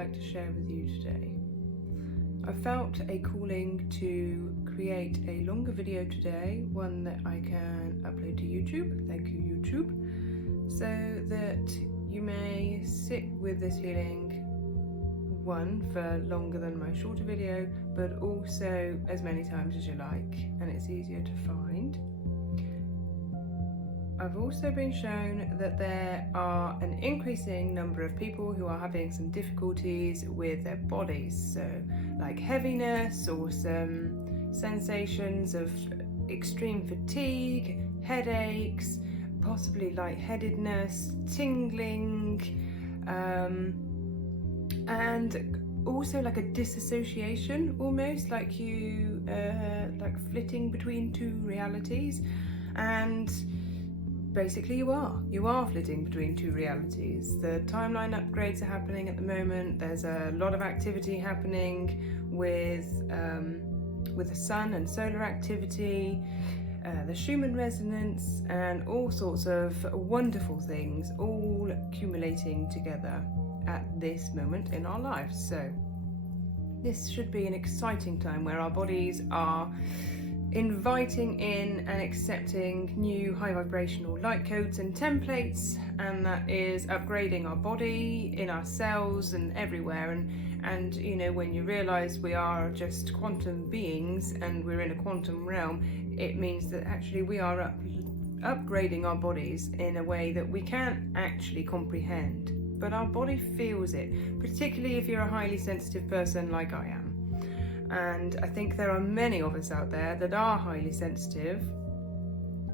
like to share with you today. I felt a calling to create a longer video today, one that I can upload to YouTube, thank you YouTube, so that you may sit with this healing, one, for longer than my shorter video, but also as many times as you like, and it's easier to find. I've also been shown that there are an increasing number of people who are having some difficulties with their bodies, so like heaviness or some sensations of extreme fatigue, headaches, possibly light-headedness, tingling, and also like a disassociation, almost like you like flitting between two realities. And basically you are flitting between two realities. The timeline upgrades are happening at the moment. There's a lot of activity happening with the sun and solar activity, the Schumann resonance, and all sorts of wonderful things all accumulating together at this moment in our lives. So this should be an exciting time where our bodies are inviting in and accepting new high vibrational light codes and templates, and that is upgrading our body, in our cells and everywhere. And you know, when you realize we are just quantum beings and we're in a quantum realm, it means that actually we are upgrading our bodies in a way that we can't actually comprehend, but our body feels it, particularly if you're a highly sensitive person like I am. And I think there are many of us out there that are highly sensitive,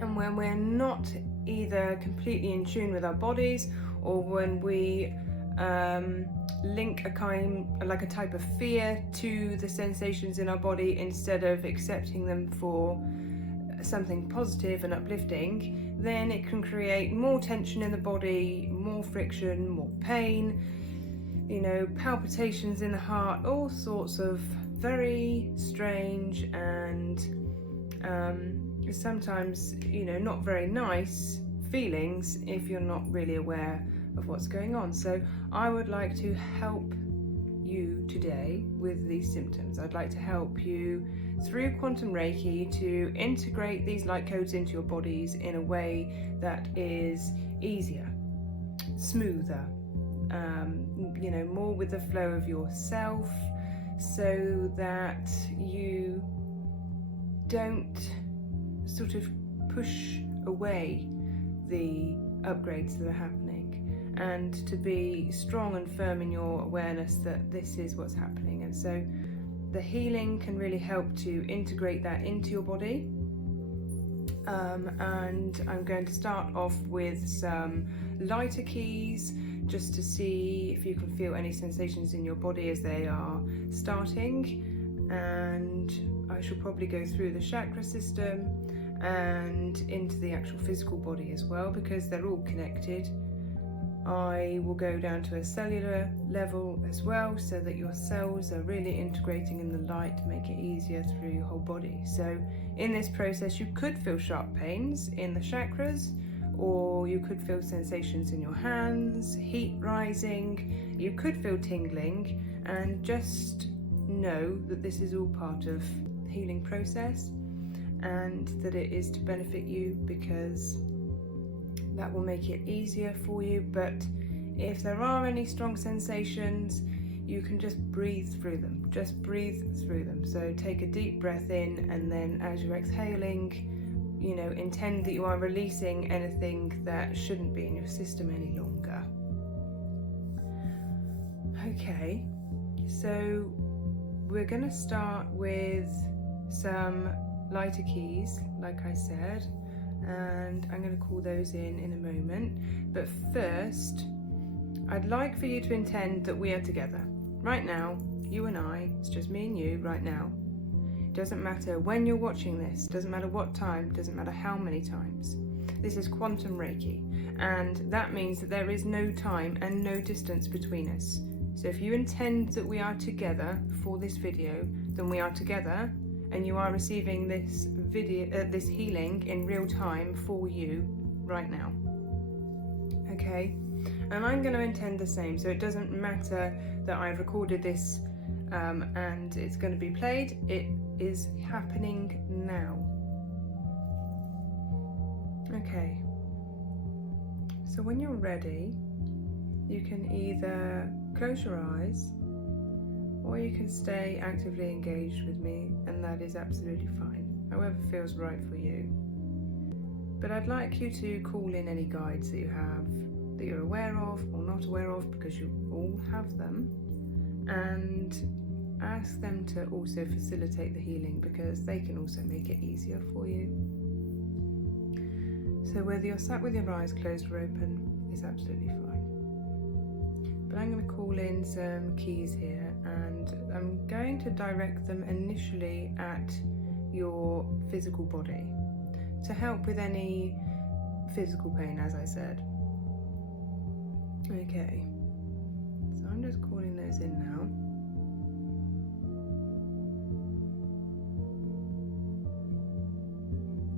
and when we're not either completely in tune with our bodies, or when we link a type of fear to the sensations in our body instead of accepting them for something positive and uplifting, then it can create more tension in the body, more friction, more pain, you know, palpitations in the heart, all sorts of very strange and sometimes, you know, not very nice feelings if you're not really aware of what's going on. So I would like to help you today with these symptoms. I'd like to help you through quantum Reiki to integrate these light codes into your bodies in a way that is easier, smoother, you know, more with the flow of yourself, so that you don't sort of push away the upgrades that are happening, and to be strong and firm in your awareness that this is what's happening. And so the healing can really help to integrate that into your body. And I'm going to start off with some lighter keys, just to see if you can feel any sensations in your body as they are starting. And I shall probably go through the chakra system and into the actual physical body as well, because they're all connected. I will go down to a cellular level as well, so that your cells are really integrating in the light to make it easier through your whole body. So in this process you could feel sharp pains in the chakras, or you could feel sensations in your hands, heat rising, you could feel tingling, and just know that this is all part of the healing process, and that it is to benefit you, because that will make it easier for you. But if there are any strong sensations, you can just breathe through them, So take a deep breath in, and then as you're exhaling, you know, intend that you are releasing anything that shouldn't be in your system any longer. Okay, so we're going to start with some lighter keys, like I said, and I'm going to call those in a moment. But first, I'd like for you to intend that we are together right now, you and I. It's just me and you right now. Doesn't matter when you're watching this, doesn't matter what time, doesn't matter how many times. This is quantum Reiki, and that means that there is no time and no distance between us. So if you intend that we are together for this video, then we are together, and you are receiving this video, this healing in real time for you right now. Okay, and I'm going to intend the same, so it doesn't matter that I've recorded this and it's going to be played. It is happening now. Okay, so when you're ready, you can either close your eyes or you can stay actively engaged with me, and that is absolutely fine, however feels right for you. But I'd like you to call in any guides that you have, that you're aware of or not aware of, because you all have them, and ask them to also facilitate the healing, because they can also make it easier for you. So whether you're sat with your eyes closed or open is absolutely fine. But I'm going to call in some keys here, and I'm going to direct them initially at your physical body to help with any physical pain, as I said. Okay, so I'm just calling those in now.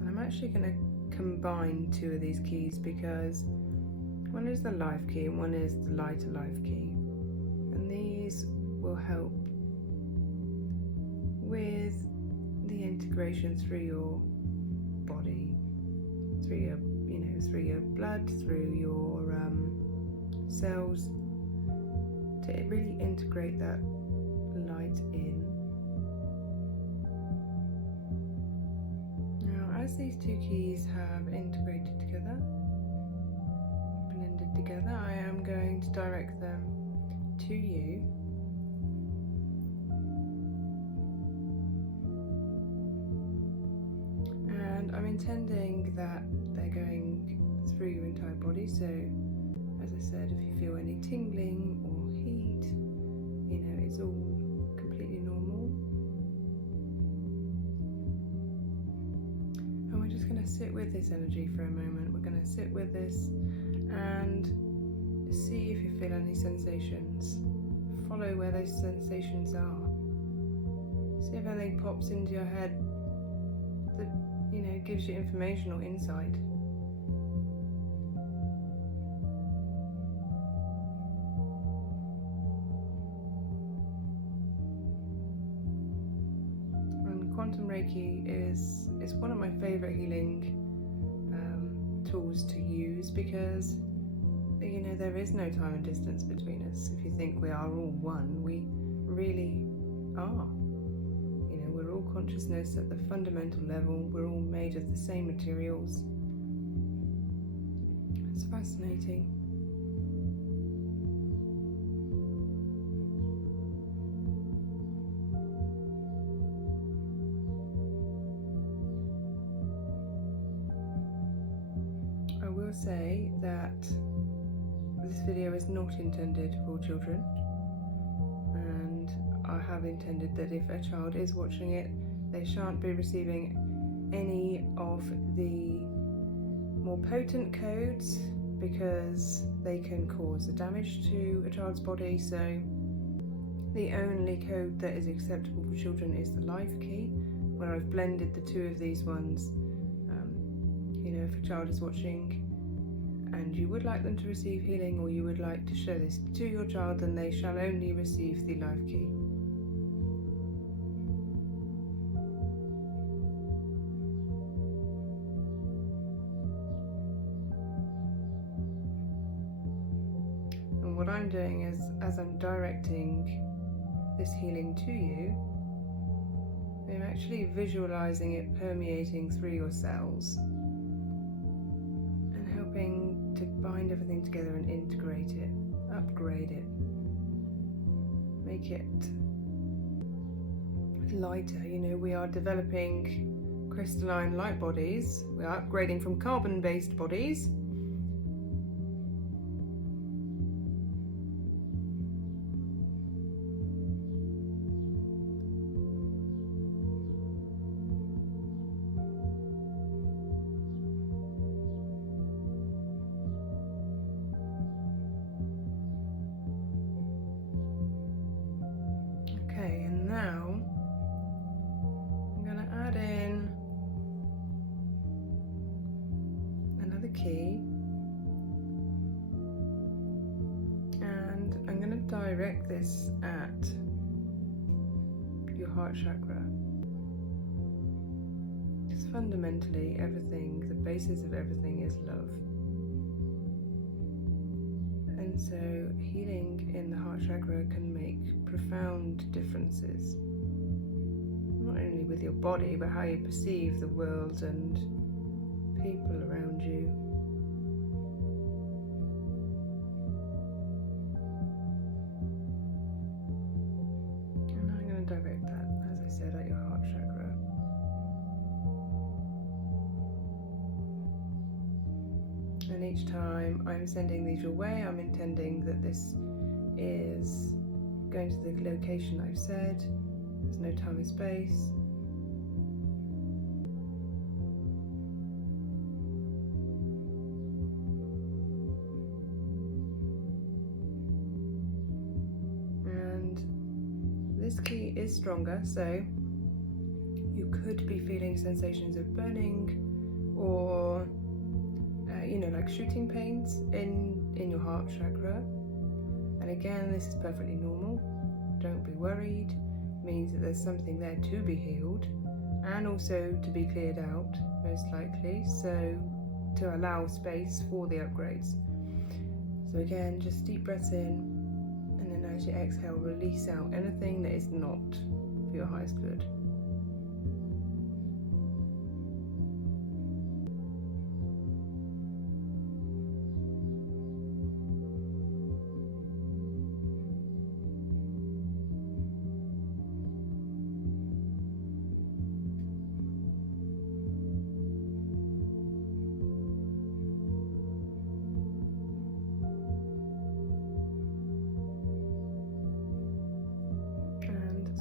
And I'm actually going to combine two of these keys, because one is the life key and one is the lighter life key, and these will help with the integration through your body, through your, through your blood, through your cells, to really integrate that light in. Now, as these two keys have integrated together, blended together, I am going to direct them to you. And I'm intending that they're going through your entire body, so as I said, if you feel any tingling or heat, it's all completely normal. And we're just going to sit with this energy for a moment. We're going to sit with this and see if you feel any sensations. Follow where those sensations are. See if anything pops into your head that, gives you information or insight. And quantum Reiki is one of my favorite healing tools to use, because there is no time and distance between us. If you think we are all one, we really are. We're all consciousness at the fundamental level. We're all made of the same materials. It's fascinating. I will say that this video is not intended for children, and I have intended that if a child is watching it, they shan't be receiving any of the more potent codes, because they can cause damage to a child's body. So the only code that is acceptable for children is the life key, where I've blended the two of these ones. If a child is watching and you would like them to receive healing, or you would like to show this to your child, then they shall only receive the life key. And what I'm doing is, as I'm directing this healing to you, I'm actually visualizing it permeating through your cells, helping to bind everything together and integrate it, upgrade it, make it lighter. We are developing crystalline light bodies. We are upgrading from carbon-based bodies. Okay, and now I'm going to add in another key, and I'm going to direct this at your heart chakra. Because fundamentally everything, the basis of everything is love. And so healing in the heart chakra can make profound differences. Not only with your body, but how you perceive the world and people around you. And I'm going to direct that, as I said, at your heart chakra. And each time I'm sending these your way, I'm intending that this is going to the location I've said. There's no time and space. And this key is stronger, so you could be feeling sensations of burning or like shooting pains in your heart chakra. And again, this is perfectly normal. Don't be worried. It means that there's something there to be healed and also to be cleared out, most likely, so to allow space for the upgrades. So again, just deep breaths in, and then as you exhale, release out anything that is not for your highest good.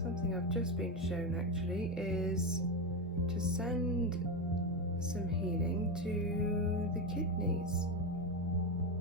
Something I've just been shown actually is to send some healing to the kidneys,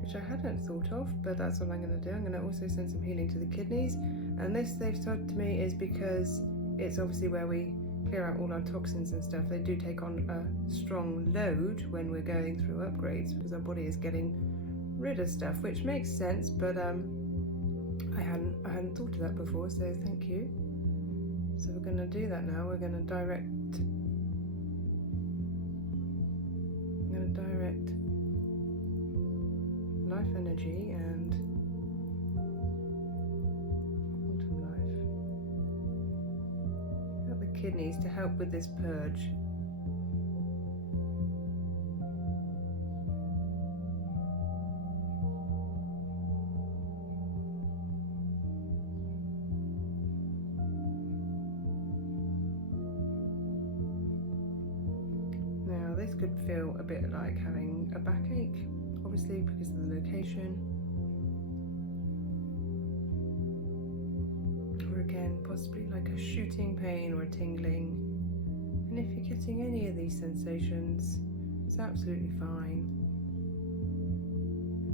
which I hadn't thought of, but that's what I'm going to do. I'm going to also send some healing to the kidneys, and this, they've said to me, is because it's obviously where we clear out all our toxins and stuff. They do take on a strong load when we're going through upgrades because our body is getting rid of stuff, which makes sense, but I hadn't thought of that before, so thank you. So we're going to do that now. We're going to direct life energy and quantum life at the kidneys to help with this purge. This could feel a bit like having a backache, obviously because of the location, or again possibly like a shooting pain or a tingling. And if you're getting any of these sensations, it's absolutely fine.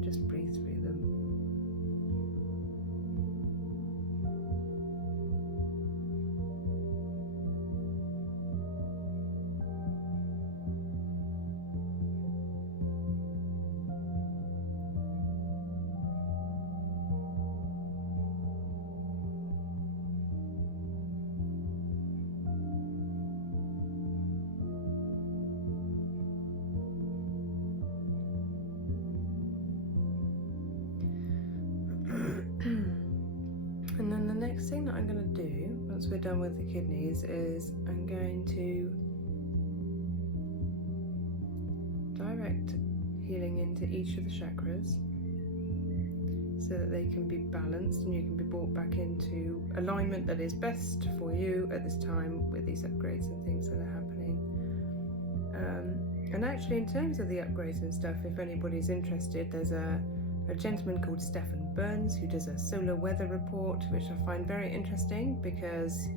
Just breathe through them. And then the next thing that I'm going to do once we're done with the kidneys is I'm going to direct healing into each of the chakras so that they can be balanced and you can be brought back into alignment that is best for you at this time with these upgrades and things that are happening. And actually, in terms of the upgrades and stuff, if anybody's interested, there's a gentleman called Stefan Burns who does a solar weather report, which I find very interesting because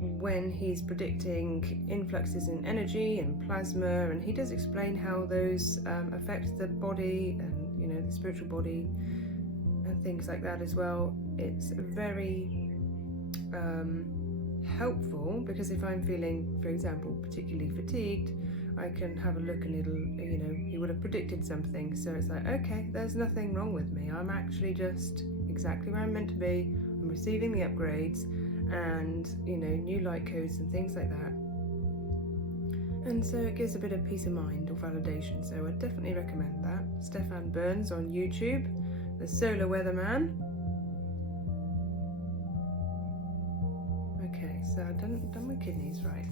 when he's predicting influxes in energy and plasma, and he does explain how those affect the body and the spiritual body and things like that as well. It's very helpful because if I'm feeling, for example, particularly fatigued, I can have a look and he would have predicted something. So it's like, okay, there's nothing wrong with me. I'm actually just exactly where I'm meant to be. I'm receiving the upgrades and, you know, new light codes and things like that. And so it gives a bit of peace of mind or validation. So I definitely recommend that. Stefan Burns on YouTube, the Solar Weatherman. Okay, so I've done my kidneys right.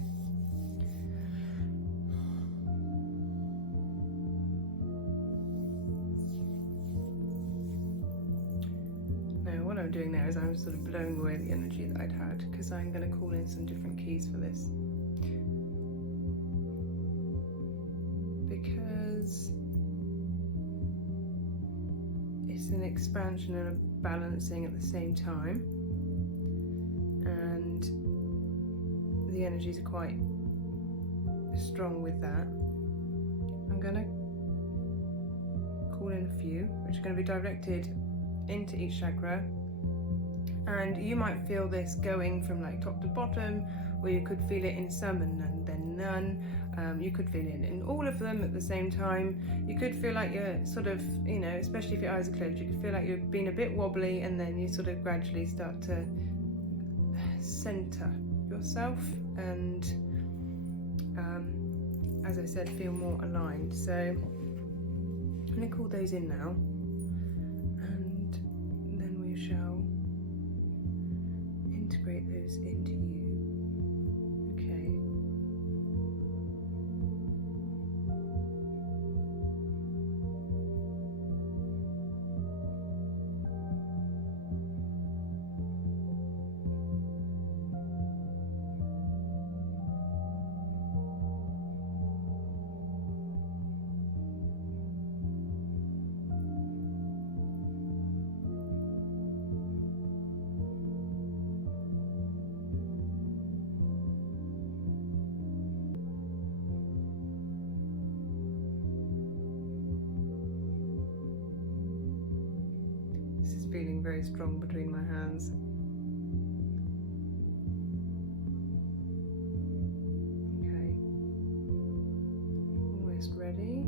Now what I'm doing now is I'm sort of blowing away the energy that I'd had, because I'm going to call in some different keys for this. Because it's an expansion and a balancing at the same time, and the energies are quite strong with that. I'm going to call in a few, which are going to be directed into each chakra, and you might feel this going from like top to bottom, or you could feel it in some and then none. You could feel it in all of them at the same time. You could feel like you're sort of, you know, especially if your eyes are closed, you could feel like you're being a bit wobbly, and then you sort of gradually start to center yourself and, as I said, feel more aligned. So I'm going to call those in now, and then we shall integrate those into you. Feeling very strong between my hands. Okay, almost ready.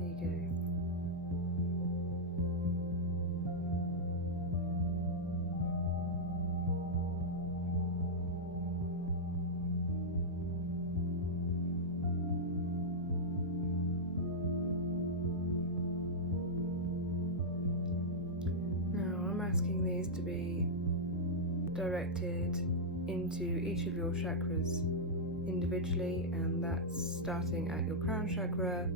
There you go. Asking these to be directed into each of your chakras individually, and that's starting at your crown chakra,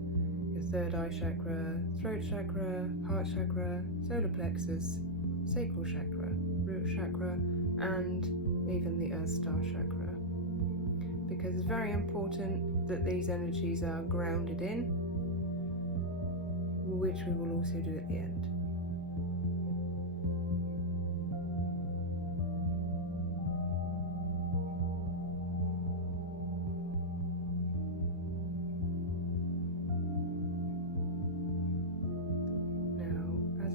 your third eye chakra, throat chakra, heart chakra, solar plexus, sacral chakra, root chakra, and even the earth star chakra, because it's very important that these energies are grounded in, which we will also do at the end.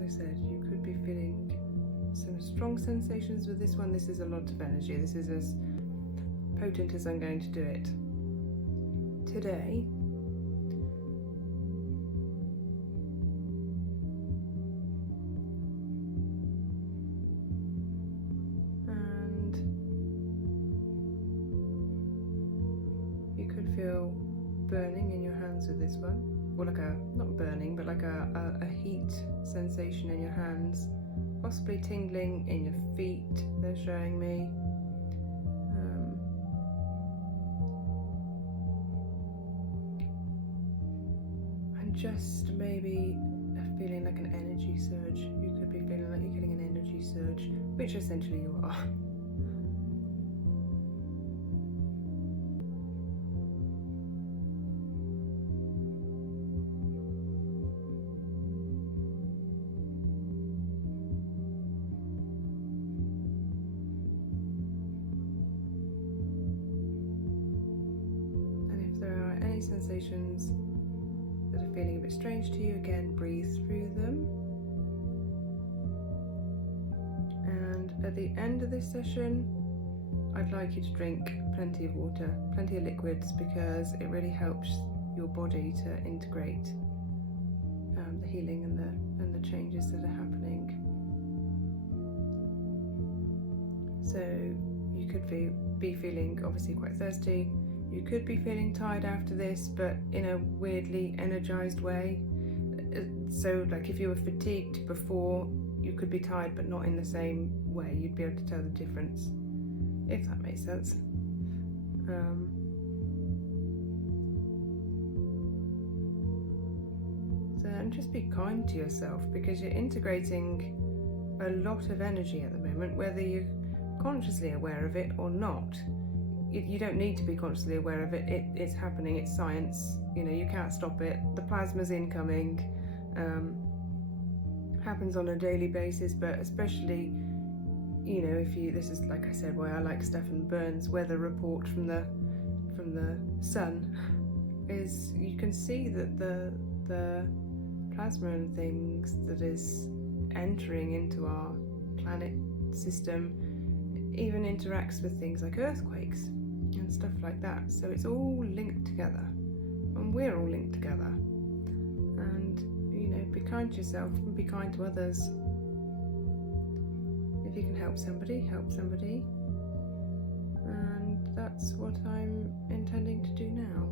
Said, you could be feeling some strong sensations with this one. This is a lot of energy. This is as potent as I'm going to do it today. And you could feel burning in your hands with this one. Or like a, not burning, but like a heat sensation in your hands, possibly tingling in your feet, they're showing me. And just maybe feeling like an energy surge. You could be feeling like you're getting an energy surge, which essentially you are. Sensations that are feeling a bit strange to you, again, breathe through them. And at the end of this session, I'd like you to drink plenty of water, plenty of liquids, because it really helps your body to integrate the healing and the changes that are happening. So you could be feeling obviously quite thirsty. You could be feeling tired after this, but in a weirdly energized way. So like if you were fatigued before, you could be tired but not in the same way. You'd be able to tell the difference, if that makes sense. And just be kind to yourself, because you're integrating a lot of energy at the moment, whether you're consciously aware of it or not. You don't need to be consciously aware of it. It's happening. It's science. You can't stop it. The plasma's incoming. Happens on a daily basis, but especially, this is, like I said, why I like Stephen Burns' weather report from the sun, is you can see that the plasma and things that is entering into our planet system even interacts with things like earthquakes and stuff like that. So it's all linked together, and we're all linked together. And be kind to yourself and be kind to others. If you can help somebody, help somebody. And that's what I'm intending to do now.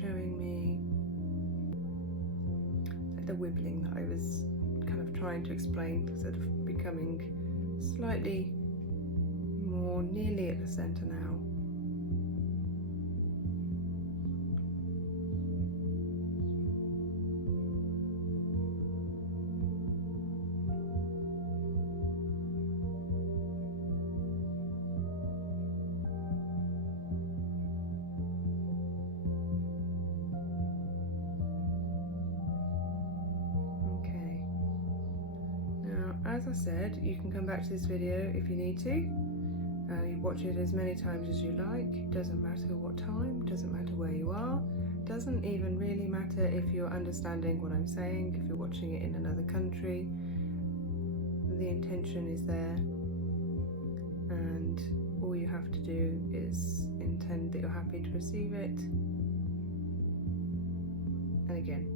Showing me the wibbling that I was kind of trying to explain, sort of becoming slightly more nearly at the center now. As I said, you can come back to this video if you need to. You watch it as many times as you like. Doesn't matter what time, doesn't matter where you are, doesn't even really matter if you're understanding what I'm saying, if you're watching it in another country. The intention is there, and all you have to do is intend that you're happy to receive it. And again,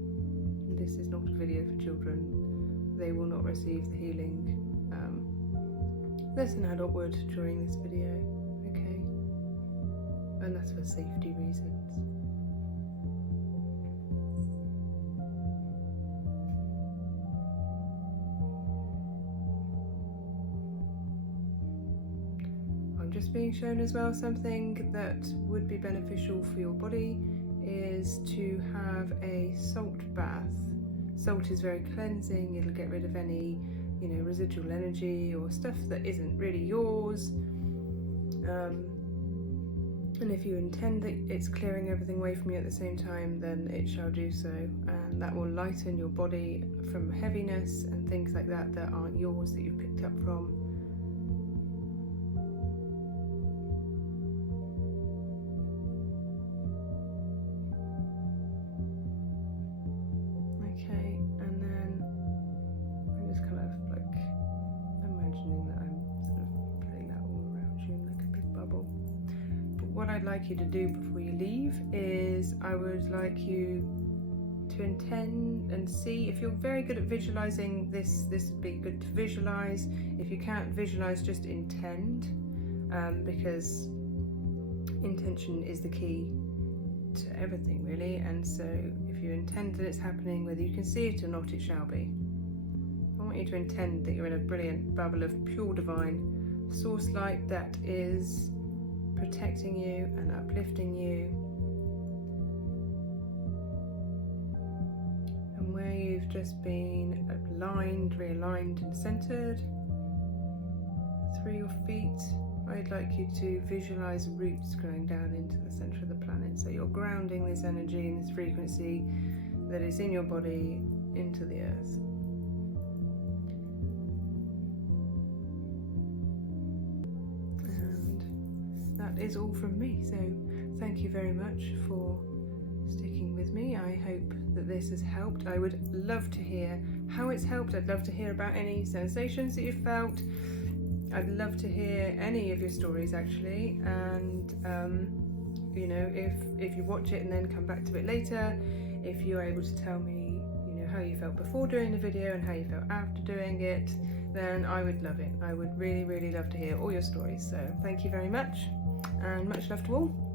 this is not a video for children. They will not receive the healing that an adult would during this video, okay? And that's for safety reasons. I'm just being shown as well something that would be beneficial for your body is to have a salt bath. Salt is very cleansing. It'll get rid of any, residual energy or stuff that isn't really yours. And if you intend that it's clearing everything away from you at the same time, then it shall do so. And that will lighten your body from heaviness and things like that that aren't yours, that you've picked up from. What I'd like you to do before you leave is I would like you to intend and see if you're very good at visualizing this would be good to visualize. If you can't visualize, just intend, because intention is the key to everything really. And so if you intend that it's happening, whether you can see it or not, it shall be. I want you to intend that you're in a brilliant bubble of pure divine source light that is protecting you and uplifting you, and where you've just been aligned, realigned and centered through your feet, I'd like you to visualize roots growing down into the center of the planet. So you're grounding this energy and this frequency that is in your body into the earth. That is all from me, so thank you very much for sticking with me. I hope that this has helped. I would love to hear how it's helped. I'd love to hear about any sensations that you've felt. I'd love to hear any of your stories actually, and you know, if you watch it and then come back to it later, if you're able to tell me, you know, how you felt before doing the video and how you felt after doing it, then I would love it. I would really, really love to hear all your stories. So thank you very much, and much love to all.